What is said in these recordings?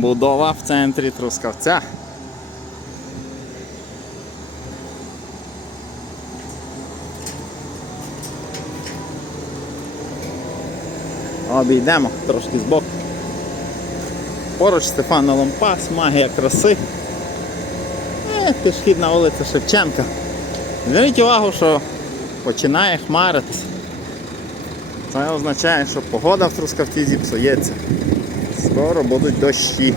Будова в центрі Трускавця. Обійдемо трошки збоку. Поруч Стефана Ломпас, магія краси. Е, пішохідна вулиця Шевченка. Зверніть увагу, що починає хмаритись. Це означає, що погода в Трускавці зіпсується. Скоро будуть дощі.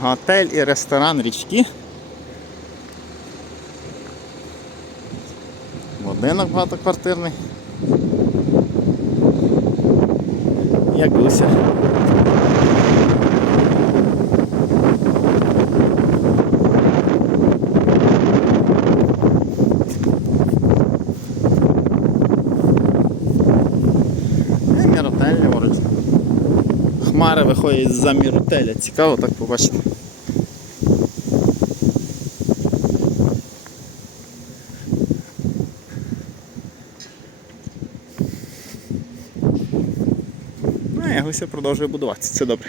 Готель і ресторан річки. Будинок багатоквартирний. Як гуся. І міротель ліворуч. Хмари виходять з-за міротеля. Цікаво так побачити. Ну, продовжує будуватися, це добре.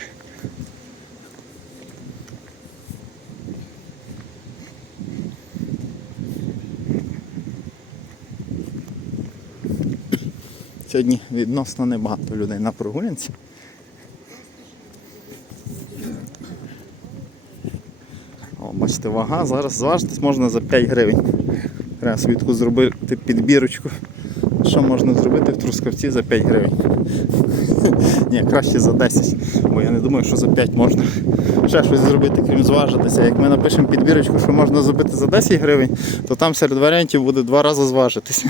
Сьогодні відносно небагато людей на прогулянці. О, бачите, вага, зараз зважитись можна за 5 гривень. Треба собі таку зробити підбірочку. Що можна зробити в Трускавці за 5 гривень? Ні, краще за 10, бо я не думаю, що за 5 можна ще щось зробити, крім зважитися. Як ми напишемо підбірочку, що можна зробити за 10 гривень, то там серед варіантів буде два рази зважитися.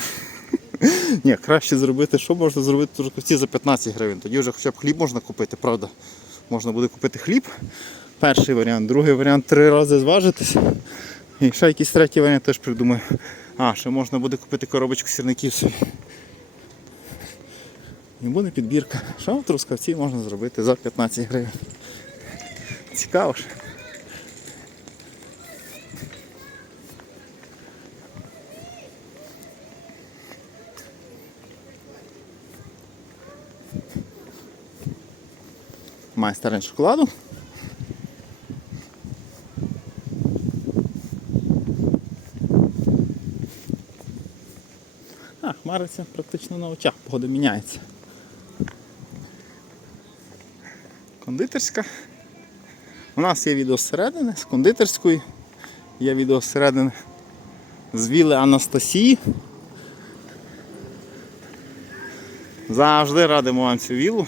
Ні, краще зробити, що можна зробити Трускавці за 15 гривень. Тоді вже хоча б хліб можна купити, правда. Можна буде купити хліб. Перший варіант, другий варіант три рази зважитись. І ще якийсь третій варіант теж придумаю. А, ще можна буде купити коробочку сірників собі. І буде підбірка. Що в Трускавці можна зробити за 15 гривень. Цікаво ж. Майстерень шоколаду. А, хмариться практично на очах, погода міняється. Кондитерська. У нас є відео зсередини, з кондитерської. Є відео зсередини з віли Анастасії. Завжди радимо вам цю вілу.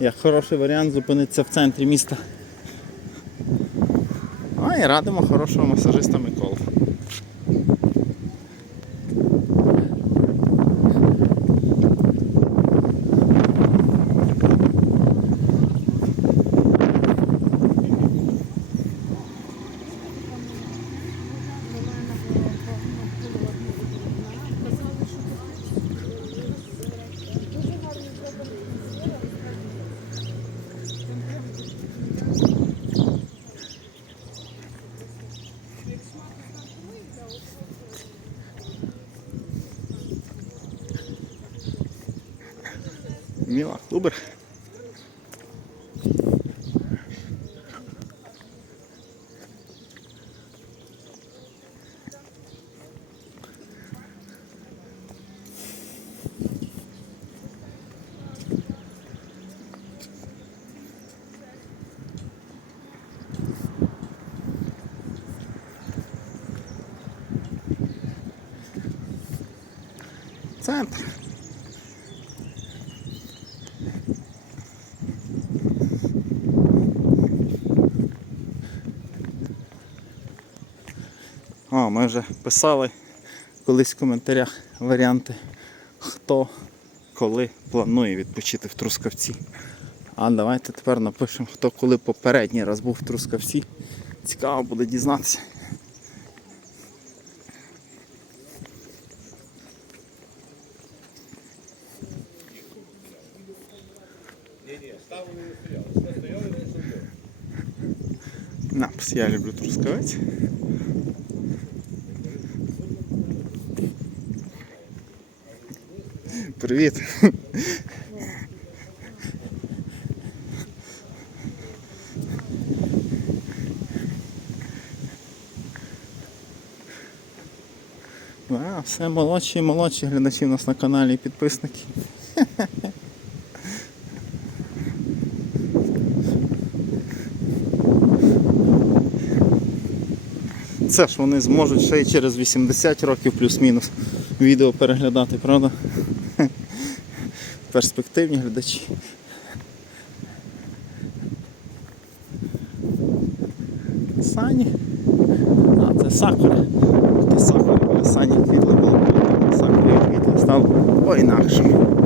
Як хороший варіант зупинитися в центрі міста. А і радимо хорошого масажиста Миколу. Міла Клубер. Центр. Ми вже писали колись в коментарях варіанти, хто коли планує відпочити в Трускавці. А давайте тепер напишемо, хто коли попередній раз був в Трускавці. Цікаво буде дізнатися. Напс, я люблю Трускавець. Привіт. А, все молодші і молодші глядачі у нас на каналі і підписники. Це ж вони зможуть ще й через 80 років плюс-мінус відео переглядати, правда? Перспективні глядачі. Сані. А, це сакура. Це сакура коли сані квітли було. сакура квітли стало по-інакшому.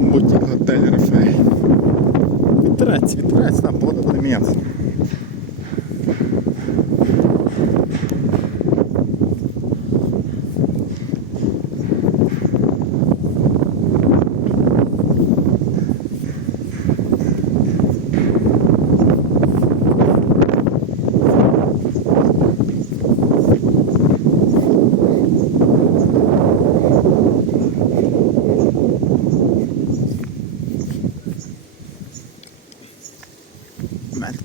Бутік готель Рафей. Вітрець, вітрець, там погода буде мінятися. Мед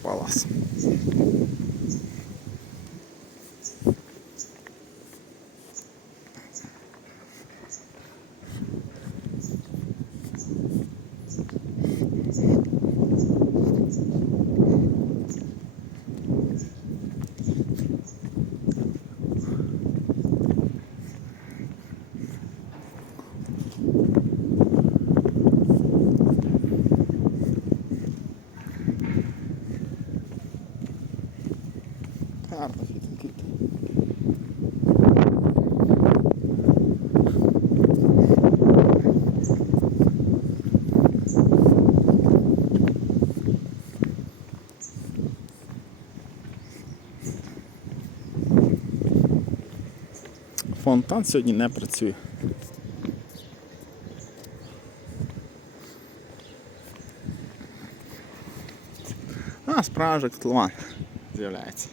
Гарно квіти. Фонтан сьогодні не працює. А, справжній котлован з'являється.